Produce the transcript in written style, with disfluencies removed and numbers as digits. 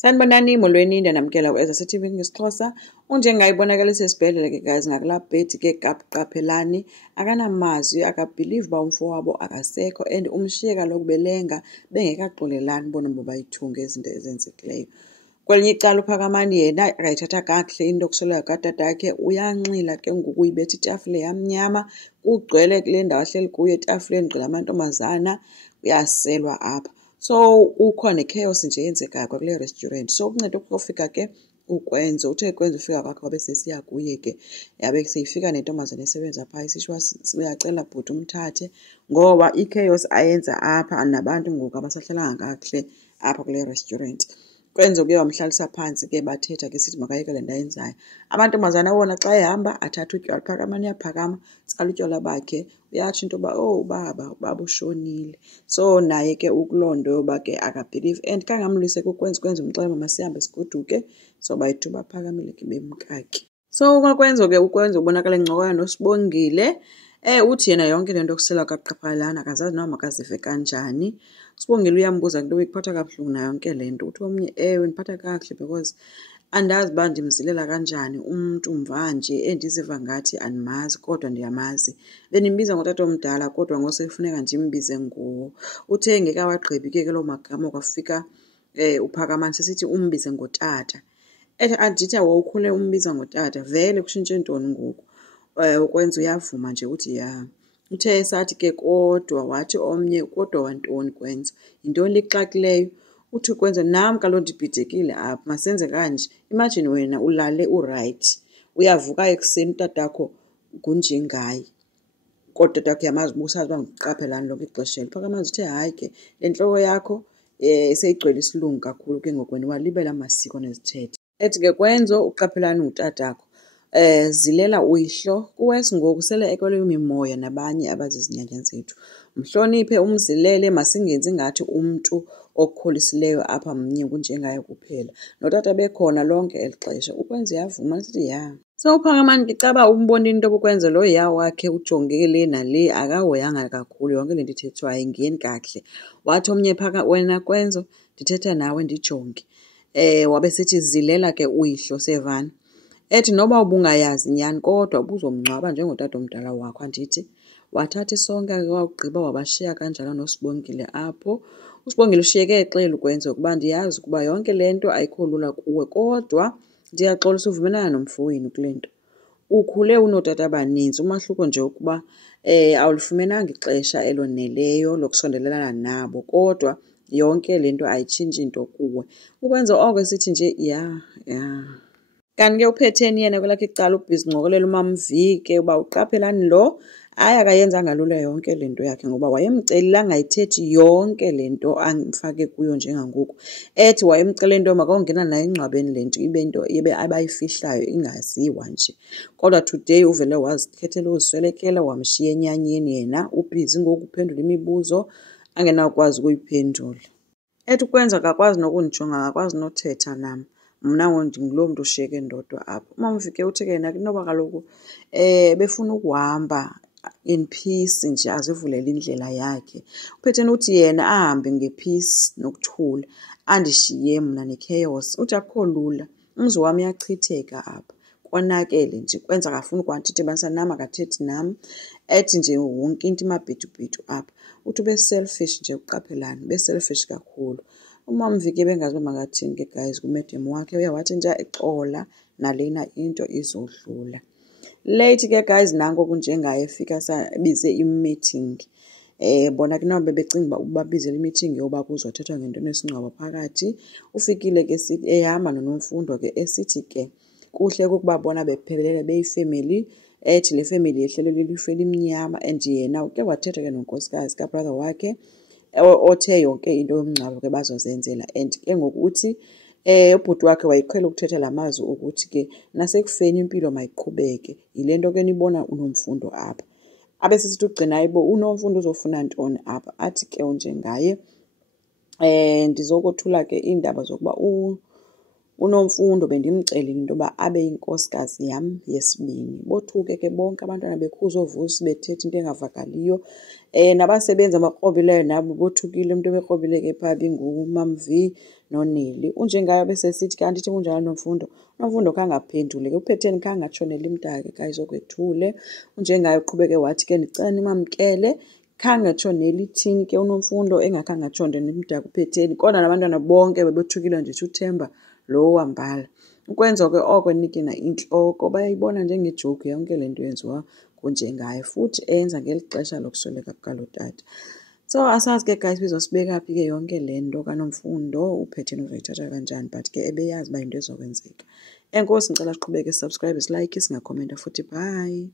Sanibonani molweni namkela ku-SATV ngesiXhosa. Unjengayibonakalisa esibhedlela ke guys ngakulaa bhedi ke qaphelani akanamazwi akabhilive uba umfowabo akasekho and umshiye kaloku belenga bengekaxolelani bona bobayithunga izinto ezenzekileyo. Kwelinye icala uPhakamani yena akayithatha kakuhle into yokusweleka katatakhe, uyanxila ke ngoku uyibetha itafile yamnyama kugcwele kule ndawo ahleli kuyo etafileni gqila amantombazana uyaselwa apha. So kukho ne-chaos nje eyenzekayo kwakule restaurant. So ukunceda ukufika ke ukwenza uthe kwenza ufika kwakhe wabe sesiya kuye ke yabe seyifika nentombazana esebenza phaa isisho uyacela bhuti umthathe ngoba i-chaos ayenza apha nabantu ngoku abasahlalanga kakuhle apha kule restaurant. Kwenza ke wamhlalisa phansi ke bathetha ke sithi makayeke le nto ayenzayo. Amantombazana wona xa ehamba athatha utywala, uPhakamani uyaphakama tsala utywala bakhe uyatsho into yoba oh baba ushonile. So naye ke ukuloo nto yoba ke akabhilive and kangamlise kukwenza umxelela uba masihambe sigoduke so bayithuba aphakamile ke bemkaki. So kwakwenza ke ukwenza ubonakala encokola noSibongile. Uthi yena yonke le nto yokusela kaqaphelana akazazi noma makazive kanjani. uSibongile uyambuza into ikuphatha kabuhlungu nayo yonke le nto. Uthi omnye ewe ndiphatha kakuhle because andazi uba ndimzilela kanjani umntu mvanje endiziva ngathi andimazi kodwa ndiyamazi. Benimbiza ngotata omdala kodwa ngosekufuneka ndimbize nguwo. Uthe ngekawagqibi ke loo magama kwafika uPhakamani sesithi umbize ngotata. Andithi wawukhule umbiza ngotata vele kushintshe ntoni ngoku. Ukwenza uyavuma nje uthi ya. Uthe esathi ke kodwa wathi omnye kodwa wantoni kwenza yintoni lixakileyo. Uthi kwenza nam kaloku ndibhidekile apha masenze kanje. Imagine wena ulale urayithi uyavuka ekuseni utatakho ngunjengaye kodwa tatakho uyamazi uba usazi uba nguqaphelani lonke ixesha eli. Phakamani uthe hayi ke le ntloko yakho seyigcwele isilungu kakhulu ke ngoku wena walibela amasiko nezithethe. Ethi ke kwenzo uqaphelani ngutatakho zilela uyihlo kuwesi ngoku sele ekwelwe imimoya nabanye abazizinyanya zethu. Mhloniphe umzilele masingenzi ngathi umntu okukholisileyo apha mnye kunjengaye kuphela. Notata bekhona lonke eli xesha. Ukwenza yavuma sithi ya. So uPhakamani kicaba umbona into okwenza lo ya wakhe ujonge le nale akahoyanga kakhulu yonke le nto ithethwayo ingeni kakuhle. Wathi omnye wena kwenzo ndithetha nawe ndijonge. Wabe sithi zilela ke uyihlo sevana. Ethi noba ubungayazi nyani kodwa ubuzomngcwaba njengotata omdala wakho andithi. Wathatha isonke wawugqiba wabashiya kanjalo noSibongile apho. uSibongile ushiyeke exela ukwenza ukuba ndiyazi ukuba yonke le nto ayikho lula kuwe kodwa ndiyaxolisa uvumelana nomfowenu kule nto. Ukhule unotata abaninzi umahluko nje ukuba awulifumenanga ixesha eloneleyo lokusondelelana nabo kodwa yonke le nto ayitshintshi into kuwe. Ukwenza oko sithi nje ya. Kanti ke uphetheni yena kwelakhe icala ubhizi ncokolela uMamVike uba uqaphelani lo hayi akayenzanga lula yonke le nto yakhe ngoba wayemcelile angayithethi yonke le nto amfake kuyo njengangoku. Ethi wayemcela into makawungena nayo engcwabeni le nto ibe into abayifihlayo ingaziwa nje. Kodwa today uvele wazikhethela uziswelekela wamshiya enyanyeni yena ubhizi ngoku uphendula imibuzo angenawukwazi ukuyiphendula. Ethi ukwenza akakwazi nokundijonga akakwazi nothetha nam. Mna ndinguloo mntu ushiyeke ndodwa apho. uMamVike uthi ke yena kunoba kaloku befuna ukuhamba in peace nje azivulele indlela yakhe. Uphetheni uthi yena ahambe ngepeace nokuthula andishiye mna ne-chaos. Uthi akukho lula umzi wami uyachitheka apha konakele nje kwenza akafuni kwantithibanisa nam akathethi nam. Ethi nje wonke into imabhitubhitu apha. Uthi ube-selfish nje uqaphelani ube-selfish kakhulu. uMamVike bengazi uba makathini ke guys kumedem wakhe uyawathi nje exola nalena into izodlula. Late ke guys nanko kunjengaye efika sabize i-meeting. Bona ke nabo bebecinga uba babizele i-meeting yoba kuzothethwa ngento nesingcwabo phakathi. Ufikile ke sithi ehamba noNomfundo ke esithi ke kuhle ukuba bona bephelele beyifamily. Ethi le family yehlelwe lilifu elimnyama and yena uke wathetha ke nonkosikazi kabrother wakhe othe yonke into yomngcwabo ke bazozenzela and ke ngokuthi ubhuti wakhe wayeqhela ukuthetha lamazwi ukuthi ke nasekufeni impilo mayiqhubeke. Yile nto ke nibona uNomfundo apha. Abe sisithi ugcina yibo uNomfundo uzofuna ntoni apha. Athi ke njengaye ndizokothula ke iindaba zokuba uNomfundo bendimcelile into yoba abe yinkosikazi yam yesibini. Bothuke ke bonke abantwana bekhuza ovusi bethetha into engavakaliyo. Nabasebenzi abakrobileyo nabo bothukile. Umntu ebekrobile ke phaa bingumam V noNeli. Unjengayo besesithi kanti ithi kunjalo Nomfundo. UNomfundo khange aphendule ke, uPhetheni khange atshonele umntake kayizokwethule. Unjengayo uqhubeke wathi ke ndicela nimamkele. Khange atshonele ithini ke uNomfundo engakhange atshonele umntake uPhetheni. Kodwa nabantwana bonke bebethukile nje uThemba lo wambala. Ukwenza ke oko enikina intloko bayayibona njengejoke yonke le nto yenziwa ngunjengayo, futhi eyenza ngeli xesha lokusweleka kukalotata. So asazi ke guys bizosibeka phi ke yonke le nto kaNomfundo, uPhetheni uzoyithatha kanjani, but ke ebeyazi uba into ezokwenzeka. Enkosi, ngicela siqhubeke, subscribe, like, singakhomenta futhi. Bye.